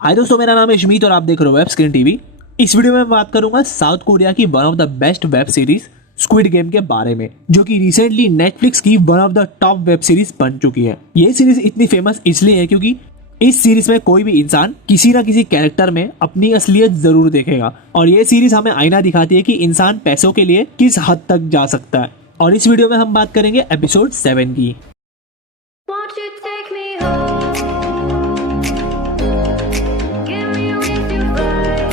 हाय दोस्तों, मेरा नाम है शमीत और आप देख रहे हो वेब स्क्रीन टीवी। इस वीडियो में मैं बात करूंगा साउथ कोरिया की one of the best web series squid game के बारे में, जो कि रिसेंटली नेटफ्लिक्स की one of the top web series बन चुकी है। ये सीरीज इतनी फेमस इसलिए है क्योंकि इस सीरीज में कोई भी इंसान किसी ना किसी कैरेक्टर में अपनी असलियत जरूर देखेगा, और ये सीरीज हमें आईना दिखाती है कि इंसान पैसों के लिए किस हद तक जा सकता है। और इस वीडियो में हम बात करेंगे एपिसोड 7 की। Won't you take me home? Give me with your fire.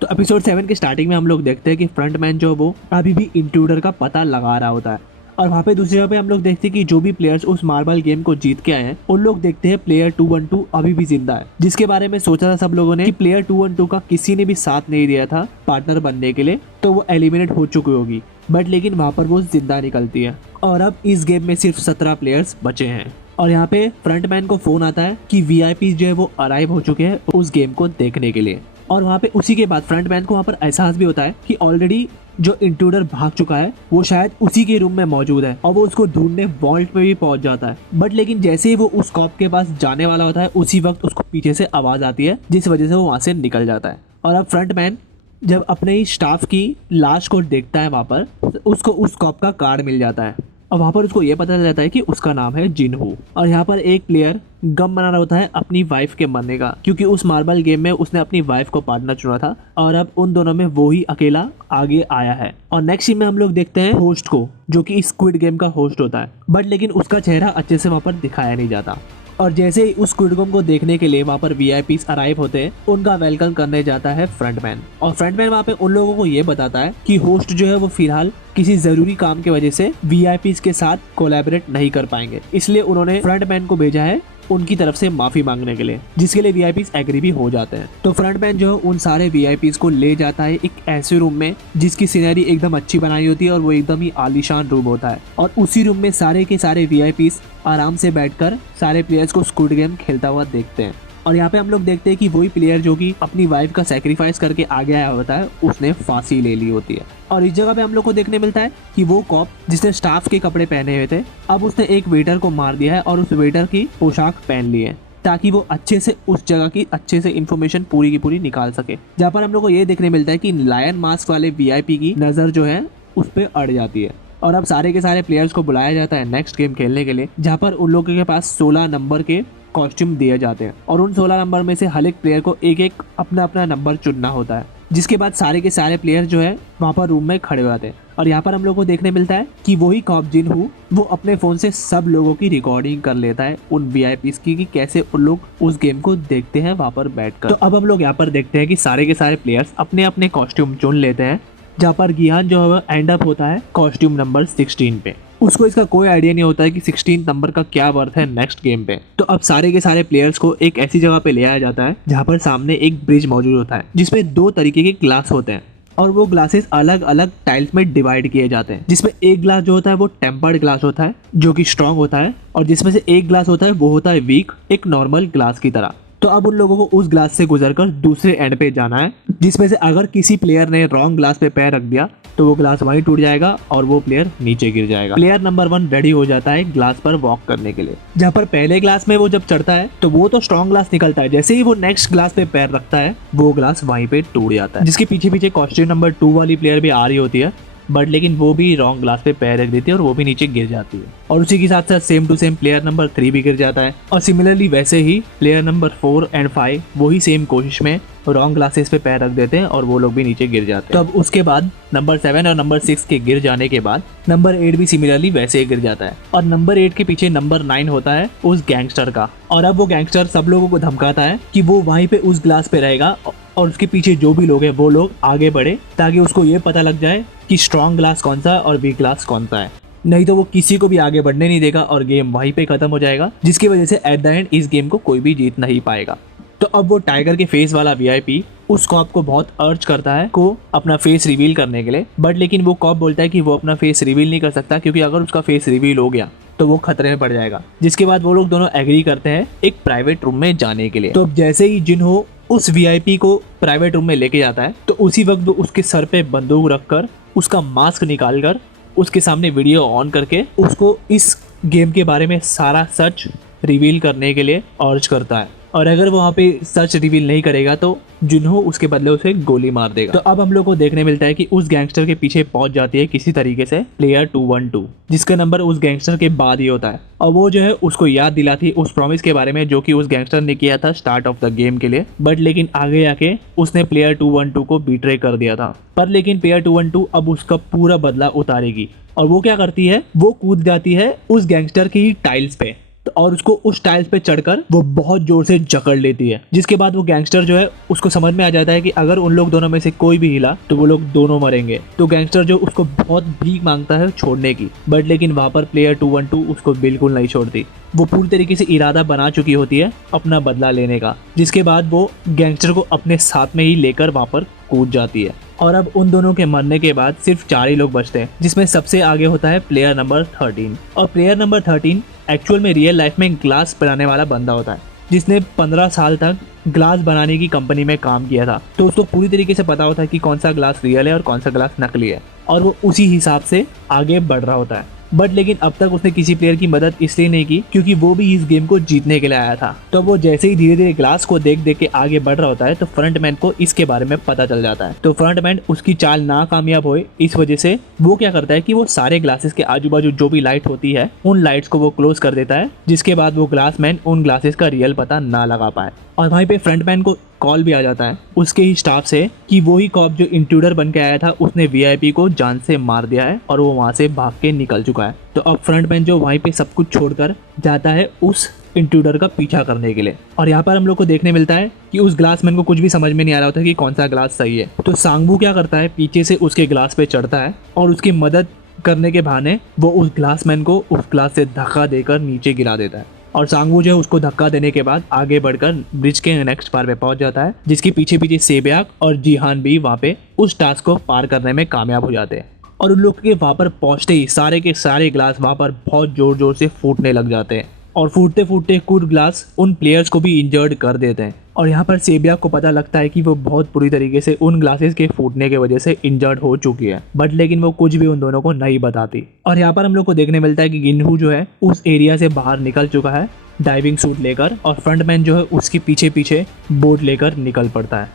तो एपिसोड 7 के स्टार्टिंग में हम लोग देखते हैं कि फ्रंटमैन जो वो अभी भी इंट्रूडर का पता लगा रहा होता है, और वहाँ पे दूसरी जगह पे हम लोग देखते हैं कि जो भी प्लेयर्स उस मार्बल गेम को जीत के आए हैं उन लोग देखते हैं प्लेयर 212 अभी भी जिंदा है, जिसके बारे में सोचा था सब लोगों ने कि प्लेयर 212 का किसी ने भी साथ नहीं दिया था पार्टनर बनने के लिए, तो वो एलिमिनेट हो चुकी होगी। बट लेकिन वहाँ पर वो जिंदा निकलती है, और अब इस गेम में सिर्फ 17 प्लेयर्स बचे हैं। और यहाँ पे फ्रंटमैन को फोन आता है कि वीआईपी जो है वो अराइव हो चुके हैं उस गेम को देखने के लिए। और वहाँ पे उसी के बाद फ्रंटमैन को वहाँ पर एहसास भी होता है कि ऑलरेडी जो इंट्रूडर भाग चुका है वो शायद उसी के रूम में मौजूद है, और वो उसको ढूंढने वॉल्ट में भी पहुंच जाता है। बट लेकिन जैसे ही वो उस कॉप के पास जाने वाला होता है उसी वक्त उसको पीछे से आवाज आती है, जिस वजह से वो वहाँ से निकल जाता है। और अब फ्रंटमैन जब अपने ही स्टाफ की लाश को देखता है वहाँ पर, उसको उस कॉप का कार्ड मिल जाता है, और वहाँ पर उसको ये पता चल जाता है कि उसका नाम है जिनहू। और यहाँ पर एक प्लेयर गम मना रहा होता है अपनी वाइफ के मरने का, क्योंकि उस मार्बल गेम में उसने अपनी वाइफ को पार्टनर चुना था, और अब उन दोनों में वो ही अकेला आगे आया है। और नेक्स्ट सीन में हम लोग देखते हैं होस्ट को, जो कि स्क्विड गेम का होस्ट होता है, बट लेकिन उसका चेहरा अच्छे से वहाँ पर दिखाया नहीं जाता। और जैसे ही उस स्क्विड गेम को देखने के लिए वहाँ पर वीआईपीस अराइव होते हैं, उनका वेलकम करने जाता है फ्रंटमैन। और फ्रंटमैन वहाँ पे उन लोगों को ये बताता है कि होस्ट जो है वो फिलहाल किसी जरूरी काम की वजह से वीआईपीस के साथ कोलैबोरेट नहीं कर पाएंगे, इसलिए उन्होंने फ्रंटमैन को भेजा है उनकी तरफ से माफी मांगने के लिए, जिसके लिए वीआईपीस एग्री भी हो जाते हैं। तो फ्रंटमैन जो है उन सारे वीआईपीस को ले जाता है एक ऐसे रूम में जिसकी सीनरी एकदम अच्छी बनाई होती है, और वो एकदम ही आलीशान रूम होता है। और उसी रूम में सारे के सारे वीआईपीस आराम से बैठकर सारे प्लेयर्स को स्क्विड गेम खेलता हुआ देखते हैं। और यहाँ पे हम लोग देखते हैं कि वही प्लेयर जो कि अपनी वाइफ का सैक्रिफाइस करके आगे आया होता है, उसने फांसी ले ली होती है। और इस जगह पे हम लोग को देखने मिलता है कि वो कॉप जिसने स्टाफ के कपड़े पहने हुए थे, अब उसने एक वेटर को मार दिया है और उस वेटर की पोशाक पहन ली है, ताकि वो अच्छे से उस जगह की अच्छे से इन्फॉर्मेशन पूरी की पूरी निकाल सके। जहाँ पर हम लोग को ये देखने मिलता है कि लायन मास्क वाले वीआईपी की नज़र जो है उस पर अड़ जाती है। और अब सारे के सारे प्लेयर्स को बुलाया जाता है नेक्स्ट गेम खेलने के लिए, जहाँ पर उन लोगों के पास 16 नंबर के कॉस्ट्यूम दिए जाते हैं, और उन 16 नंबर में से हर एक प्लेयर को एक एक अपना अपना नंबर चुनना होता है। जिसके बाद सारे के सारे प्लेयर जो है वहाँ पर रूम में खड़े हो जाते हैं। और यहाँ पर हम लोग को देखने मिलता है कि वही कॉप जिनहू वो अपने फ़ोन से सब लोगों की रिकॉर्डिंग कर लेता है उन वीआईपीस की, कि कैसे उन लोग उस गेम को देखते हैं वहाँ पर बैठकर। तो अब हम लोग यहाँ पर देखते हैं कि सारे के सारे प्लेयर्स अपने अपने कॉस्ट्यूम चुन लेते हैं, जहाँ पर गिहान जो है वो एंड अप होता है कॉस्ट्यूम नंबर 16 पे। उसको इसका कोई आइडिया नहीं होता है कि 16 नंबर का क्या वर्थ है नेक्स्ट गेम पे। तो अब सारे के सारे प्लेयर्स को एक ऐसी जगह पे ले आया जाता है जहाँ पर सामने एक ब्रिज मौजूद होता है, जिसमें 2 तरीके के ग्लास होते हैं, और वो ग्लासेस अलग अलग टाइल्स में डिवाइड किए जाते हैं। जिसमें एक ग्लास जो होता है वो टेम्पर्ड ग्लास होता है, जो कि स्ट्रांग होता है, और जिसमें से एक ग्लास होता है वो होता है वीक, एक नॉर्मल ग्लास की तरह। तो अब उन लोगों को उस ग्लास से गुजरकर दूसरे एंड पे जाना है, जिसमें से अगर किसी प्लेयर ने रॉन्ग ग्लास पे पैर रख दिया तो वो ग्लास वहीं टूट जाएगा और वो प्लेयर नीचे गिर जाएगा। प्लेयर नंबर 1 रेडी हो जाता है ग्लास पर वॉक करने के लिए। जहाँ पर पहले ग्लास में वो जब चढ़ता है तो वो तो स्ट्रॉन्ग ग्लास निकलता है, जैसे ही वो नेक्स्ट ग्लास पे पैर रखता है वो ग्लास वहीं पे टूट जाता है। जिसके पीछे पीछे कॉस्ट्यूम नंबर 2 वाली प्लेयर भी आ रही होती है, बट लेकिन वो भी रॉन्ग ग्लास पे पैर रख देती है और वो भी नीचे गिर जाती है। और उसी के साथ साथ same to same player number 3 भी गिर जाता है, और सिमिलरली वैसे ही प्लेयर नंबर 4 एंड 5 वही सेम कोशिश में रॉन्ग ग्लासेस पे पैर रख देते हैं और वो लोग भी नीचे गिर जाते हैं। तो अब उसके बाद नंबर 7 और नंबर 6 के गिर जाने के बाद नंबर 8 भी सिमिलरली वैसे ही गिर जाता है, और नंबर 8 के पीछे नंबर 9 होता है उस गैंगस्टर का। और अब वो गैंगस्टर सब लोगों को धमकाता है कि वो वहीं पे उस ग्लास पे रहेगा, और उसके पीछे जो भी लोग हैं वो लोग आगे बढ़े, ताकि उसको ये पता लग जाए कि स्ट्रॉन्ग ग्लास कौन सा है और वीक ग्लास कौन सा है। नहीं तो वो किसी को भी आगे बढ़ने नहीं देगा और गेम वहीं पे खत्म हो जाएगा, जिसकी वजह से एट द एंड इस गेम को कोई भी जीत नहीं पाएगा। तो अब वो टाइगर के फेस वाला वीआईपी उस कॉप को बहुत अर्ज करता है को अपना फेस रिवील करने के लिए, बट लेकिन वो कॉप बोलता है कि वो अपना फेस रिवील नहीं कर सकता, क्योंकि अगर उसका फेस रिवील हो गया तो वो खतरे में पड़ जाएगा। जिसके बाद वो लोग दोनों एग्री करते हैं एक प्राइवेट रूम में जाने के लिए। तो जैसे ही जिनहो उस वीआईपी को प्राइवेट रूम में लेके जाता है, तो उसी वक्त वो उसके सर पे बंदूक रखकर उसका मास्क निकालकर उसके सामने वीडियो ऑन करके उसको इस गेम के बारे में सारा सच रिवील करने के लिए अर्ज करता है, और अगर वो वहाँ पे सच रिवील नहीं करेगा तो जुनहो उसके बदले उसे गोली मार देगा। तो अब हम लोग को देखने मिलता है कि उस गैंगस्टर के पीछे पहुंच जाती है किसी तरीके से प्लेयर 212, जिसका नंबर उस गैंगस्टर के बाद ही होता है, और वो जो है उसको याद दिलाती है उस प्रॉमिस के बारे में जो कि उस गैंगस्टर ने किया था स्टार्ट ऑफ द गेम के लिए। बट लेकिन आगे आके उसने प्लेयर 212 को बीट्रे कर दिया था। पर लेकिन प्लेयर 212 अब उसका पूरा बदला उतारेगी, और वो क्या करती है, वो कूद जाती है उस गैंगस्टर की टाइल्स पे, और उसको उस टाइल्स पे चढ़कर वो बहुत जोर से जकड़ लेती है। जिसके बाद वो गैंगस्टर जो है उसको समझ में आ जाता है कि अगर उन लोग दोनों में से कोई भी हिला तो वो लोग दोनों मरेंगे। तो गैंगस्टर जो उसको बहुत भीख मांगता है छोड़ने की, बट लेकिन वहां पर प्लेयर 212 उसको बिल्कुल नहीं छोड़ती। वो पूरी तरीके से इरादा बना चुकी होती है अपना बदला लेने का, जिसके बाद वो गैंगस्टर को अपने साथ में ही लेकर वहां पर कूद जाती है। और अब उन दोनों के मरने के बाद सिर्फ 4 ही लोग बचते हैं, जिसमें सबसे आगे होता है प्लेयर नंबर 13। और प्लेयर नंबर 13 एक्चुअल में रियल लाइफ में ग्लास बनाने वाला बंदा होता है, जिसने 15 साल तक ग्लास बनाने की कंपनी में काम किया था। तो उसको पूरी तरीके से पता होता है कि कौन सा ग्लास रियल है और कौन सा ग्लास नकली है, और वो उसी हिसाब से आगे बढ़ रहा होता है। बट लेकिन अब तक उसने किसी प्लेयर की मदद इसलिए नहीं की क्योंकि वो भी इस गेम को जीतने के लिए आया था। तो वो जैसे ही धीरे धीरे ग्लास को देख देख के आगे बढ़ रहा होता है तो फ्रंटमैन को इसके बारे में पता चल जाता है। तो फ्रंटमैन उसकी चाल ना कामयाब होए इस वजह से वो क्या करता है कि वो सारे ग्लासेस के आजू बाजू जो भी लाइट होती है उन लाइट्स को वो क्लोज कर देता है, जिसके बाद वो ग्लासमैन उन ग्लासेस का रियल पता ना लगा पाए। और वहीं पे फ्रंटमैन को कॉल भी आ जाता है उसके ही स्टाफ से कि वही कॉप जो इंट्रूडर बन के आया था उसने वीआईपी को जान से मार दिया है और वो वहां से भाग के निकल चुका है। तो अब फ्रंटमैन जो वहीं पे सब कुछ छोड़कर जाता है उस इंट्रूडर का पीछा करने के लिए। और यहाँ पर हम लोग को देखने मिलता है कि उस ग्लासमैन को कुछ भी समझ में नहीं आ रहा होता कि कौन सा ग्लास सही है। तो सांगवू क्या करता है, पीछे से उसके ग्लास पे चढ़ता है और उसकी मदद करने के बहाने वो उस ग्लासमैन को उस ग्लास से धक्का देकर नीचे गिरा देता है। और सांगवू जो है उसको धक्का देने के बाद आगे बढ़कर ब्रिज के नेक्स्ट पार पे पहुंच जाता है, जिसके पीछे पीछे सेब्याक और जीहान भी वहाँ पे उस टास्क को पार करने में कामयाब हो जाते हैं। और उन लोग के वहाँ पर पहुँचते ही सारे के सारे ग्लास वहाँ पर बहुत जोर जोर से फूटने लग जाते हैं, और फूटते फूटते कुछ ग्लास उन प्लेयर्स को भी इंजर्ड कर देते हैं। और यहाँ पर सेब्याक को पता लगता है कि वो बहुत बुरी तरीके से उन ग्लासेस के फूटने की वजह से इंजर्ड हो चुकी है, बट लेकिन वो कुछ भी उन दोनों को नहीं बताती। और यहाँ पर हम लोग को देखने मिलता है कि गिनहू जो है उस एरिया से बाहर निकल चुका है डाइविंग सूट लेकर, और फ्रंटमैन जो है उसके पीछे पीछे बोट लेकर निकल पड़ता है।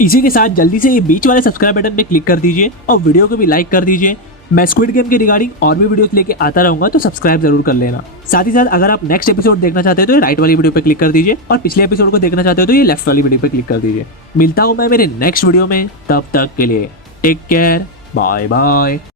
इसी के साथ जल्दी से ये बीच वाले सब्सक्राइब बटन पे क्लिक कर दीजिए और वीडियो को भी लाइक कर दीजिए। मैं स्क्विड गेम के रिगार्डिंग और भी वीडियोस लेके आता रहूंगा, तो सब्सक्राइब जरूर कर लेना। साथ ही साथ अगर आप नेक्स्ट एपिसोड देखना चाहते हो तो ये राइट वाली वीडियो पे क्लिक कर दीजिए, और पिछले एपिसोड को देखना चाहते हो तो ये लेफ्ट वाली वीडियो पे क्लिक कर दीजिए। मिलता हूं मैं मेरे नेक्स्ट वीडियो में, तब तक के लिए टेक केयर, बाय बाय।